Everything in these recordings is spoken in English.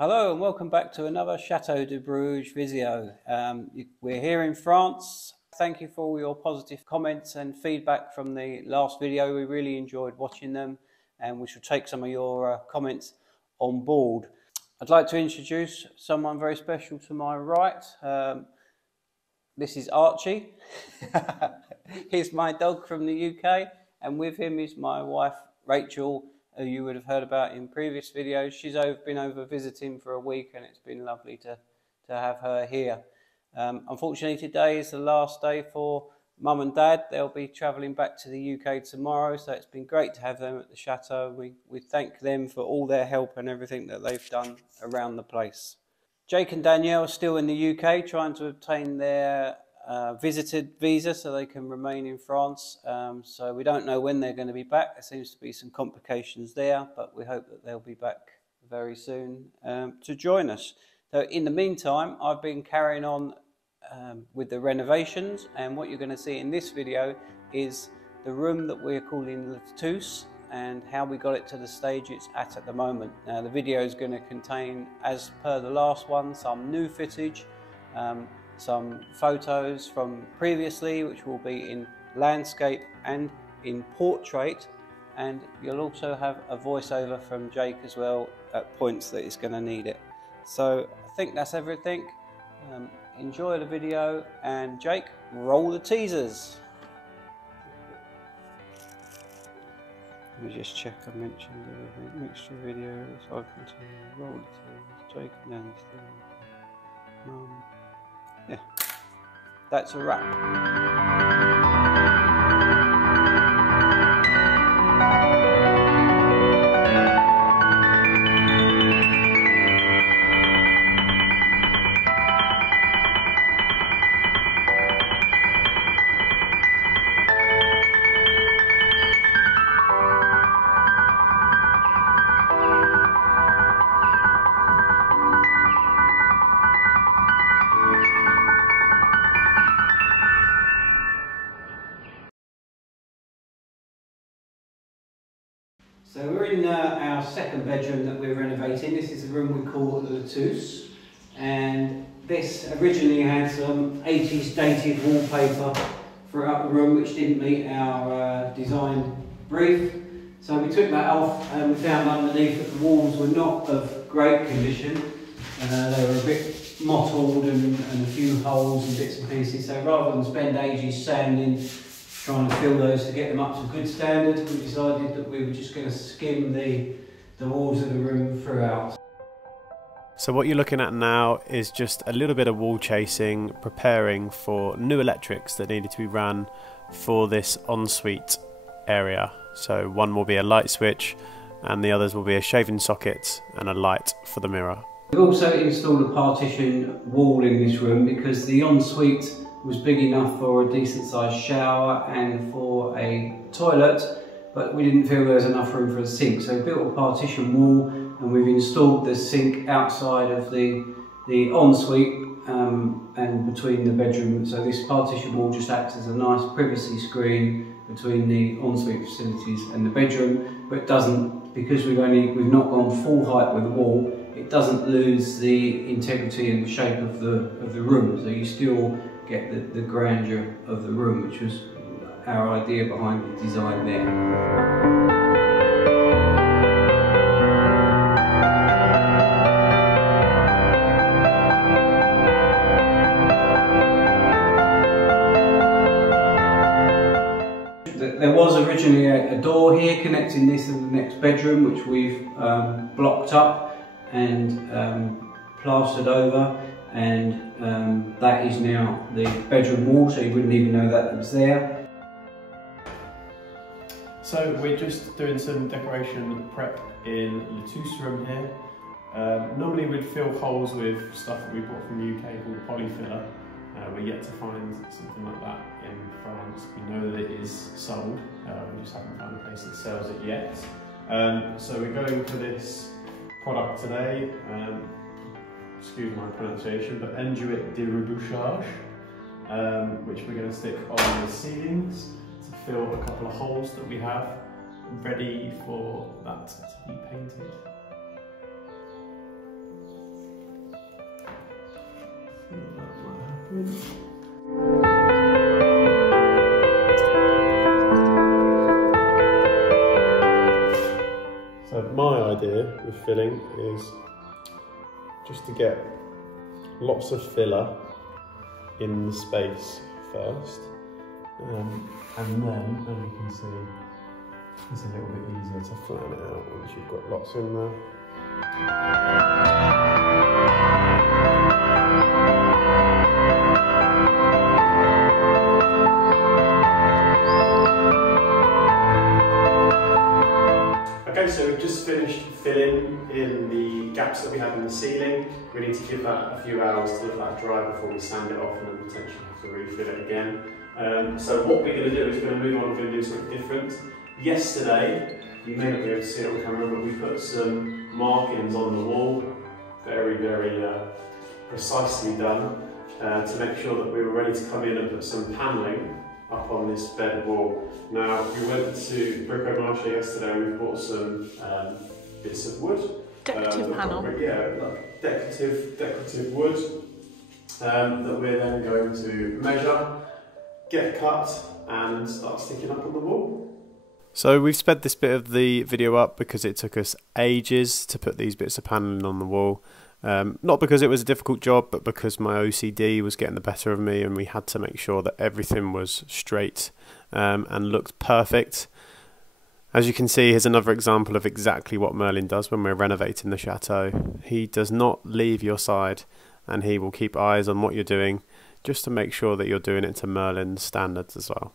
Hello and welcome back to another Chateau de Bruges video. We're here in France. Thank you for all your positive comments and feedback from the last video. We really enjoyed watching them and we shall take some of your comments on board. I'd like to introduce someone very special to my right. This is Archie. He's my dog from the UK, and with him is my wife Rachel, who you would have heard about in previous videos. She's been over visiting for a week and it's been lovely to have her here. Unfortunately today is the last day for Mum and Dad. They'll be travelling back to the UK tomorrow, so it's been great to have them at the chateau. We thank them for all their help and everything that they've done around the place. Jake and Danielle are still in the UK trying to obtain their visited visa so they can remain in France. So we don't know when they're going to be back. There seems to be some complications there, but we hope that they'll be back very soon to join us. So in the meantime, I've been carrying on with the renovations, and what you're going to see in this video is the room that we're calling Lutece and how we got it to the stage it's at the moment. Now the video is going to contain, as per the last one, some new footage, some photos from previously, which will be in landscape and in portrait, and you'll also have a voiceover from Jake as well at points that it's going to need it. So I think that's everything. Enjoy the video, and Jake, roll the teasers. Let me just check I mentioned everything. Mixture videos, I'll continue, roll the teasers, Jake and Dan's still. Yeah, that's a wrap. So we're in our second bedroom that we're renovating. This is the room we call Lutece, and this originally had some 80s dated wallpaper throughout the room which didn't meet our design brief. So we took that off and we found underneath that the walls were not of great condition. They were a bit mottled and a few holes and bits and pieces. So rather than spend ages sanding, trying to fill those to get them up to good standard, we decided that we were just going to skim the walls of the room throughout. So what you're looking at now is just a little bit of wall chasing, preparing for new electrics that needed to be ran for this ensuite area. So one will be a light switch and the others will be a shaving socket and a light for the mirror. We've also installed a partition wall in this room because the ensuite was big enough for a decent sized shower and for a toilet, but we didn't feel there was enough room for a sink, so we built a partition wall and we've installed the sink outside of the ensuite and between the bedroom. So this partition wall just acts as a nice privacy screen between the ensuite facilities and the bedroom, but doesn't, because we've not gone full height with the wall, it doesn't lose the integrity and the shape of the room, so you still get the grandeur of the room, which was our idea behind the design there. There was originally a door here connecting this and the next bedroom, which we've blocked up and plastered over, and that is now the bedroom wall, so you wouldn't even know that it was there. So we're just doing some decoration prep in Lutece room here. Normally we'd fill holes with stuff that we bought from the UK called polyfiller. We're yet to find something like that in France. We know that it is sold, we just haven't found a place that sells it yet. So we're going for this product today, excuse my pronunciation, but ENSUITE de rebouchage, which we're going to stick on the ceilings to fill a couple of holes that we have ready for that to be painted. So my idea with filling is just to get lots of filler in the space first, and then, as you can see, it's a little bit easier to flatten it out once you've got lots in there. Okay, so we've just finished filling in the gaps that we have in the ceiling. We need to give that a few hours to let that dry before we sand it off and then potentially have to refill it again. So what we're going to do is we're going to move on and do something different. Yesterday, you may not be able to see it on camera, but we put some markings on the wall, very precisely done, to make sure that we were ready to come in and put some panelling up on this bed wall. Now, we went to Brico Marché yesterday and we bought some bits of wood. Decorative panel. Yeah, like decorative wood that we're then going to measure, get cut and start sticking up on the wall. So we've sped this bit of the video up because it took us ages to put these bits of panelling on the wall. Not because it was a difficult job, but because my OCD was getting the better of me and we had to make sure that everything was straight and looked perfect. As you can see, here's another example of exactly what Merlin does when we're renovating the chateau. He does not leave your side and he will keep eyes on what you're doing just to make sure that you're doing it to Merlin's standards as well.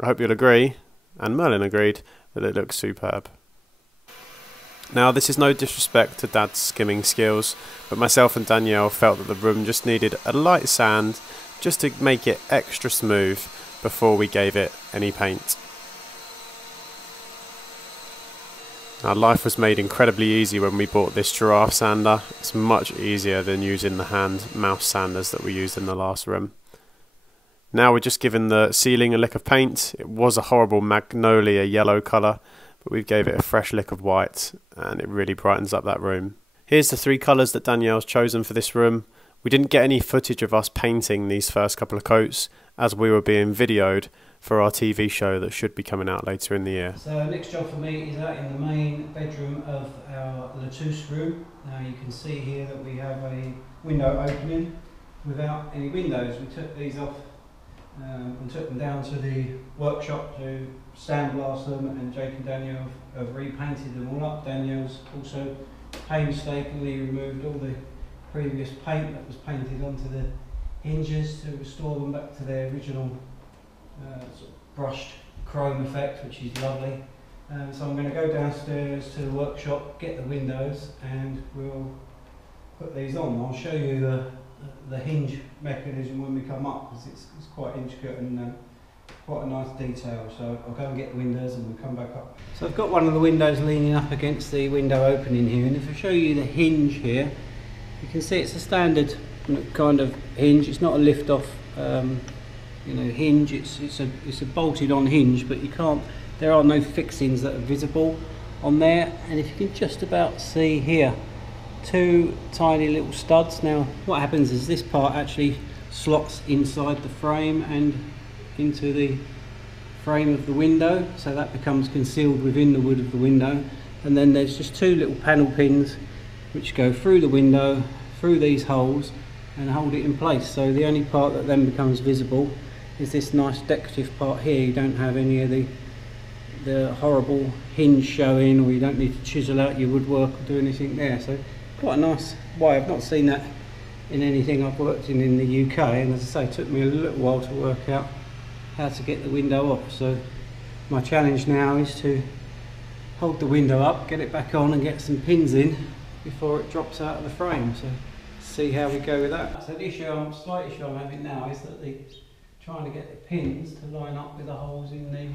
I hope you'll agree, and Merlin agreed, that it looks superb. Now, this is no disrespect to Dad's skimming skills, but myself and Danielle felt that the room just needed a light sand just to make it extra smooth before we gave it any paint. Now, life was made incredibly easy when we bought this giraffe sander. It's much easier than using the hand mouse sanders that we used in the last room. Now we're just giving the ceiling a lick of paint. It was a horrible magnolia yellow colour, but we gave it a fresh lick of white and it really brightens up that room. Here's the three colours that Danielle's chosen for this room. We didn't get any footage of us painting these first couple of coats as we were being videoed for our TV show that should be coming out later in the year. So next job for me is out in the main bedroom of our Lutece room. Now you can see here that we have a window opening without any windows. We took these off and took them down to the workshop to sandblast them, and Jake and Danielle have repainted them all up. Danielle's also painstakingly removed all the previous paint that was painted onto the hinges to restore them back to their original sort of brushed chrome effect, which is lovely. So I'm going to go downstairs to the workshop, get the windows, and we'll put these on. I'll show you the hinge mechanism when we come up, because it's quite intricate and quite a nice detail. So I'll go and get the windows and we'll come back up. So I've got one of the windows leaning up against the window opening here, and if I show you the hinge here, you can see it's a standard kind of hinge. It's not a lift off hinge. It's a bolted on hinge, but you can't, there are no fixings that are visible on there. And if you can just about see here, two tiny little studs. Now what happens is this part actually slots inside the frame and into the frame of the window, so that becomes concealed within the wood of the window. And then there's just two little panel pins which go through the window, through these holes, and hold it in place. So the only part that then becomes visible is this nice decorative part here. You don't have any of the horrible hinge showing, or you don't need to chisel out your woodwork or do anything there. So quite a nice way. I've not seen that in anything I've worked in the UK, and as I say, it took me a little while to work out how to get the window off. So my challenge now is to hold the window up, get it back on and get some pins in before it drops out of the frame. So see how we go with that. So the slight issue I'm having now is that trying to get the pins to line up with the holes in the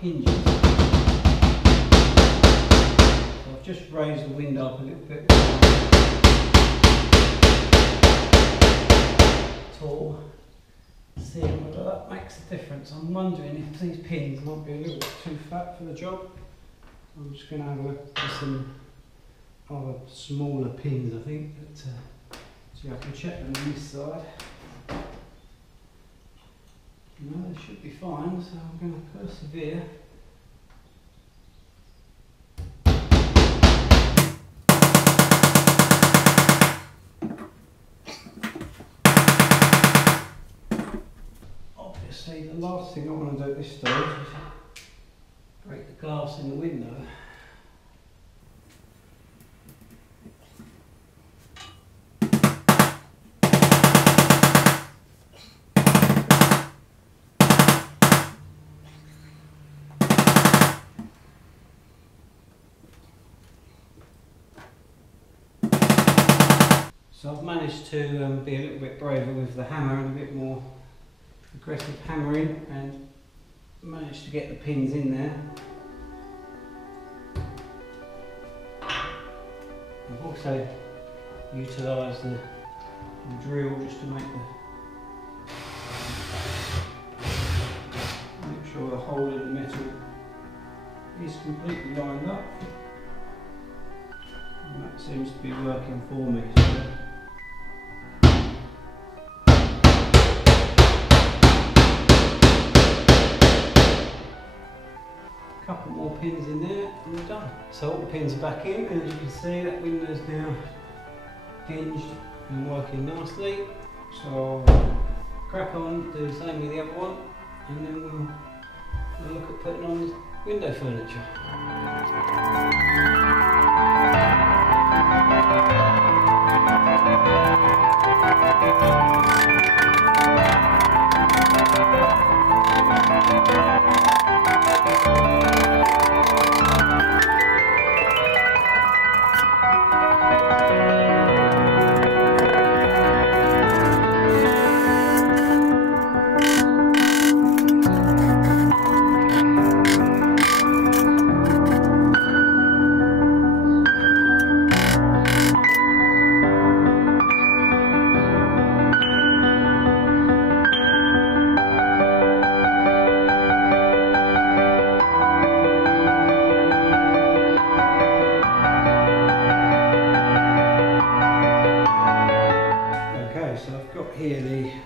hinges. So I've just raised the window up a little bit tall, seeing whether that makes a difference. I'm wondering if these pins might be a little bit too fat for the job. I'm just going to have a look for some other smaller pins, I think, that See, I can check them on this side. No, they should be fine, so I'm going to persevere. Obviously, the last thing I want to do at this stage is break the glass in the window. So I've managed to be a little bit braver with the hammer and a bit more aggressive hammering, and managed to get the pins in there. I've also utilised the drill just to make sure the hole in the metal is completely lined up. And that seems to be working for me. So couple more pins in there and we're done. So all the pins are back in, and as you can see, that window's now hinged and working nicely. So I'll crack on, do the same with the other one, and then we'll look at putting on the window furniture.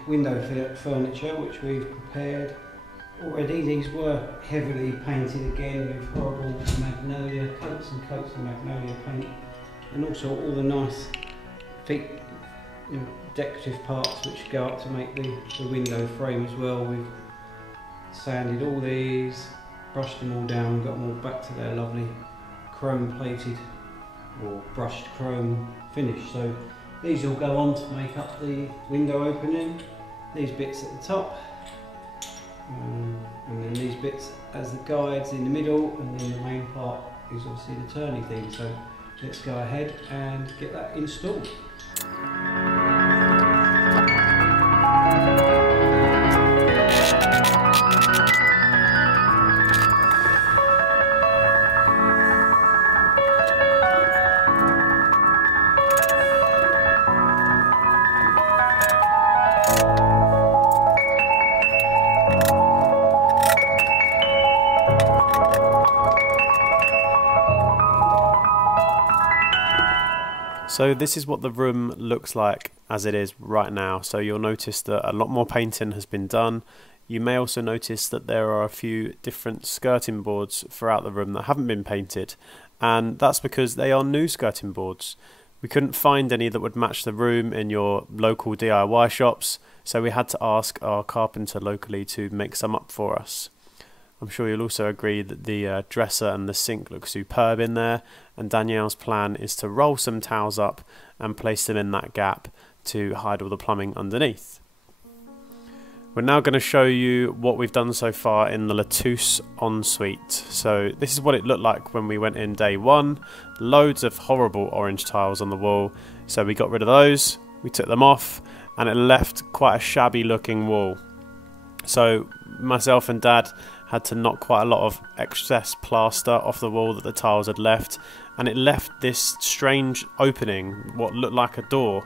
Window furniture which we've prepared already. These were heavily painted again with horrible magnolia, coats and coats of magnolia paint, and also all the nice decorative parts which go up to make the window frame as well. We've sanded all these, brushed them all down, got them all back to their lovely chrome plated or brushed chrome finish. So these will go on to make up the window opening. These bits at the top, and then these bits as the guides in the middle, and then the main part is obviously the turny thing. So let's go ahead and get that installed. So this is what the room looks like as it is right now. So you'll notice that a lot more painting has been done. You may also notice that there are a few different skirting boards throughout the room that haven't been painted, and that's because they are new skirting boards. We couldn't find any that would match the room in your local DIY shops, so we had to ask our carpenter locally to make some up for us. I'm sure you'll also agree that the dresser and the sink look superb in there, and Danielle's plan is to roll some towels up and place them in that gap to hide all the plumbing underneath. We're now going to show you what we've done so far in the Lutece ensuite. So this is what it looked like when we went in day one. Loads of horrible orange tiles on the wall, so we got rid of those, we took them off, and it left quite a shabby looking wall. So myself and Dad had to knock quite a lot of excess plaster off the wall that the tiles had left, and it left this strange opening, what looked like a door.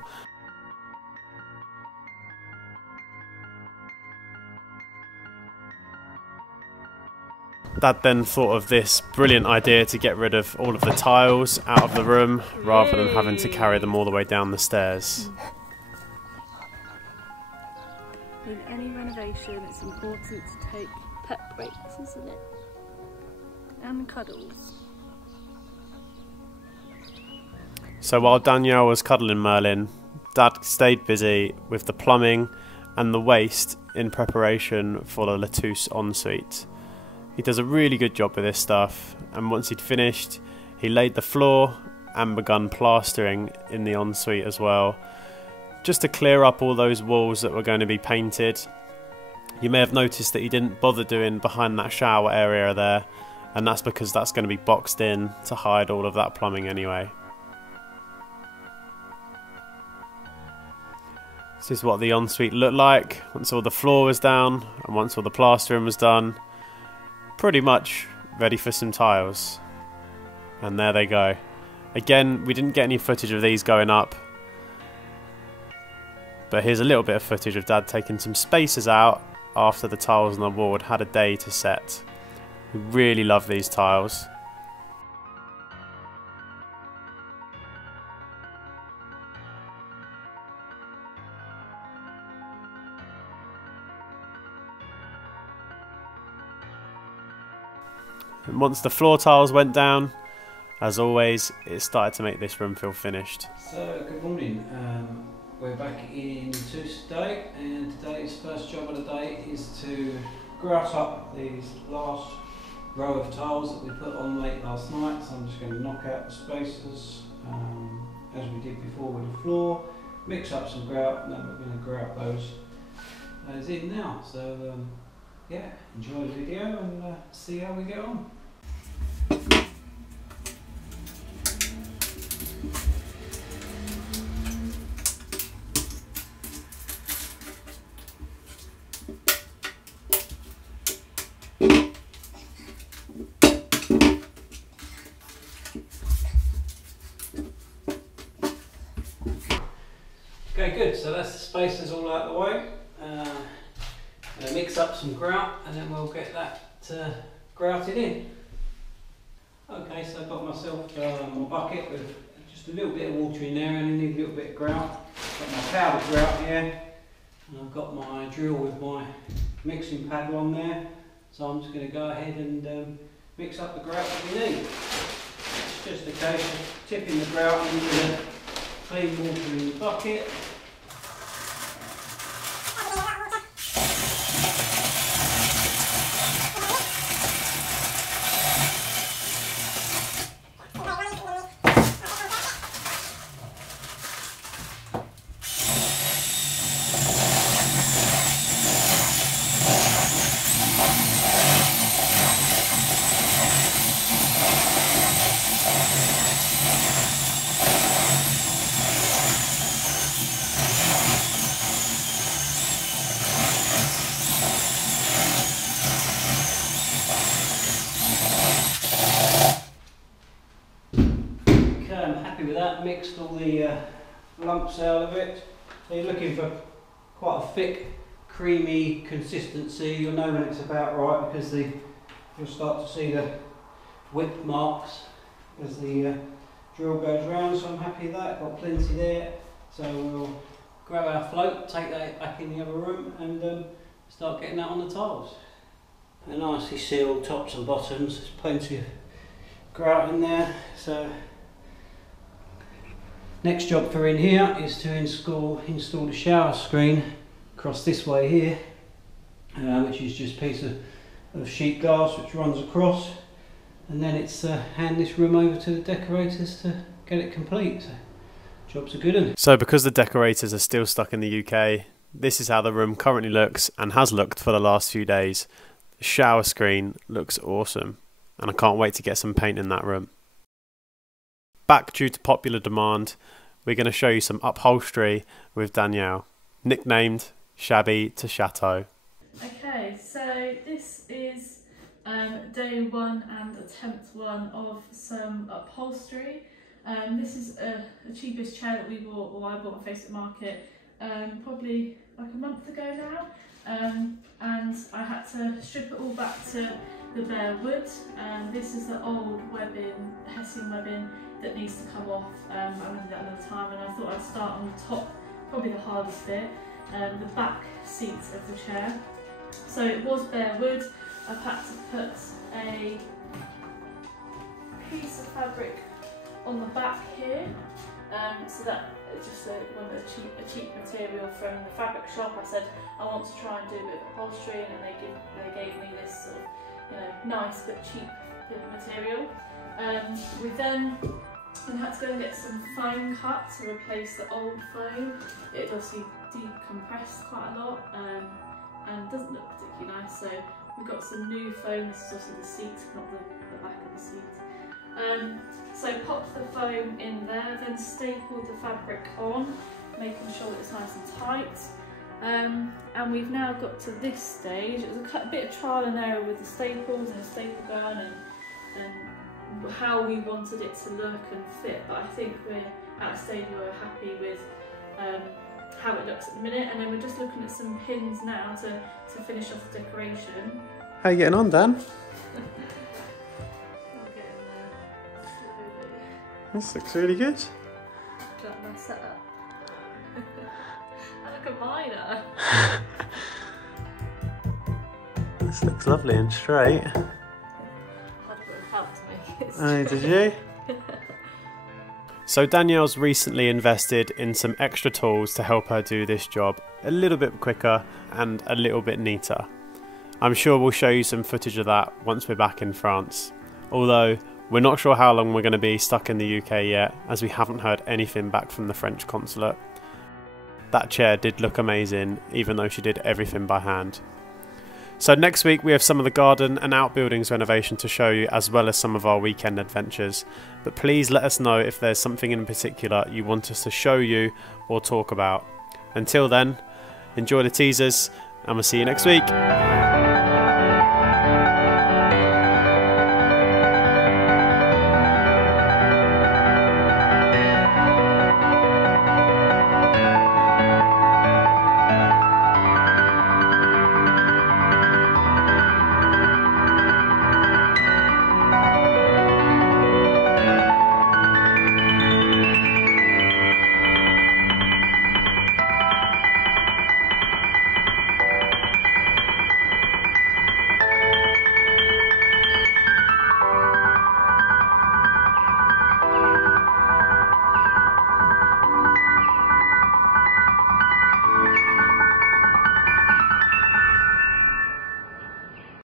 Dad then thought of this brilliant idea to get rid of all of the tiles out of the room rather than having to carry them all the way down the stairs. In any renovation, it's important to take pep breaks, isn't it? And cuddles. So while Danielle was cuddling Merlin, Dad stayed busy with the plumbing and the waste in preparation for the Lutece ensuite. He does a really good job with this stuff, and once he'd finished, he laid the floor and begun plastering in the ensuite as well, just to clear up all those walls that were going to be painted. You may have noticed that he didn't bother doing behind that shower area there, and that's because that's going to be boxed in to hide all of that plumbing anyway. This is what the ensuite looked like once all the floor was down and once all the plastering was done. Pretty much ready for some tiles. And there they go. Again, we didn't get any footage of these going up, but here's a little bit of footage of Dad taking some spacers out after the tiles on the wall had had a day to set. We really love these tiles. And once the floor tiles went down, as always, it started to make this room feel finished. So, good morning. We're back in Lutece today, and today's first job of the day is to grout up these last row of tiles that we put on late last night. So I'm just going to knock out the spacers as we did before with the floor, mix up some grout, and then we're going to grout those in now. So yeah, enjoy the video and see how we get on. Okay, good. So that's the spacers all out of the way. Mix up some grout and then we'll get that grouted in. Okay, so I've got myself my bucket with just a little bit of water in there, and I need a little bit of grout. Got my powdered grout here, and I've got my drill with my mixing paddle on there. So I'm just going to go ahead and mix up the grout that we need. It's just a case of tipping the grout into the clean water in the bucket. With that, mixed all the lumps out of it. So you're looking for quite a thick, creamy consistency. You'll know when it's about right because you'll start to see the whip marks as the drill goes round. So I'm happy with that. Got plenty there. So we'll grab our float, take that back in the other room, and start getting that on the tiles. They're nicely sealed, tops and bottoms. There's plenty of grout in there. So next job for in here is to install the shower screen across this way here, which is just a piece of sheet glass which runs across, and then it's hand this room over to the decorators to get it complete. So job's a good one. So because the decorators are still stuck in the UK, this is how the room currently looks and has looked for the last few days. The shower screen looks awesome, and I can't wait to get some paint in that room. Back due to popular demand, we're going to show you some upholstery with Danielle, nicknamed Shabby to Chateau. Okay, so this is day one and attempt one of some upholstery. This is the cheapest chair that we bought, or I bought on Facebook Market, probably like a month ago now, and I had to strip it all back to the bare wood. This is the old webbing, Hessian webbing, that needs to come off. I did that another time, and I thought I'd start on the top, probably the hardest bit. the back seat of the chair. So it was bare wood. I've had to put a piece of fabric on the back here, so that it's just a cheap material from the fabric shop. I said I want to try and do a bit of upholstery, and they gave me this sort of, nice but cheap bit of material. We then had to go and get some foam cut to replace the old foam. It obviously decompressed quite a lot and doesn't look particularly nice, so we've got some new foam. This is obviously the seat, not the back of the seat. So popped the foam in there, then stapled the fabric on, making sure it's nice and tight. And we've now got to this stage. It was a bit of trial and error with the staples and the staple gun and how we wanted it to look and fit, but I think we're at a stage where we're happy with how it looks at the minute, and then we're just looking at some pins now to finish off the decoration. How are you getting on, Dan? This looks really good. Do you like my setup? I look at mine. This looks lovely and straight. I had a bit of help to make it. Oh, did you? So Danielle's recently invested in some extra tools to help her do this job a little bit quicker and a little bit neater. I'm sure we'll show you some footage of that once we're back in France. Although we're not sure how long we're going to be stuck in the UK yet, as we haven't heard anything back from the French consulate. That chair did look amazing, even though she did everything by hand. So next week we have some of the garden and outbuildings renovation to show you, as well as some of our weekend adventures. But please let us know if there's something in particular you want us to show you or talk about. Until then, enjoy the teasers, and we'll see you next week.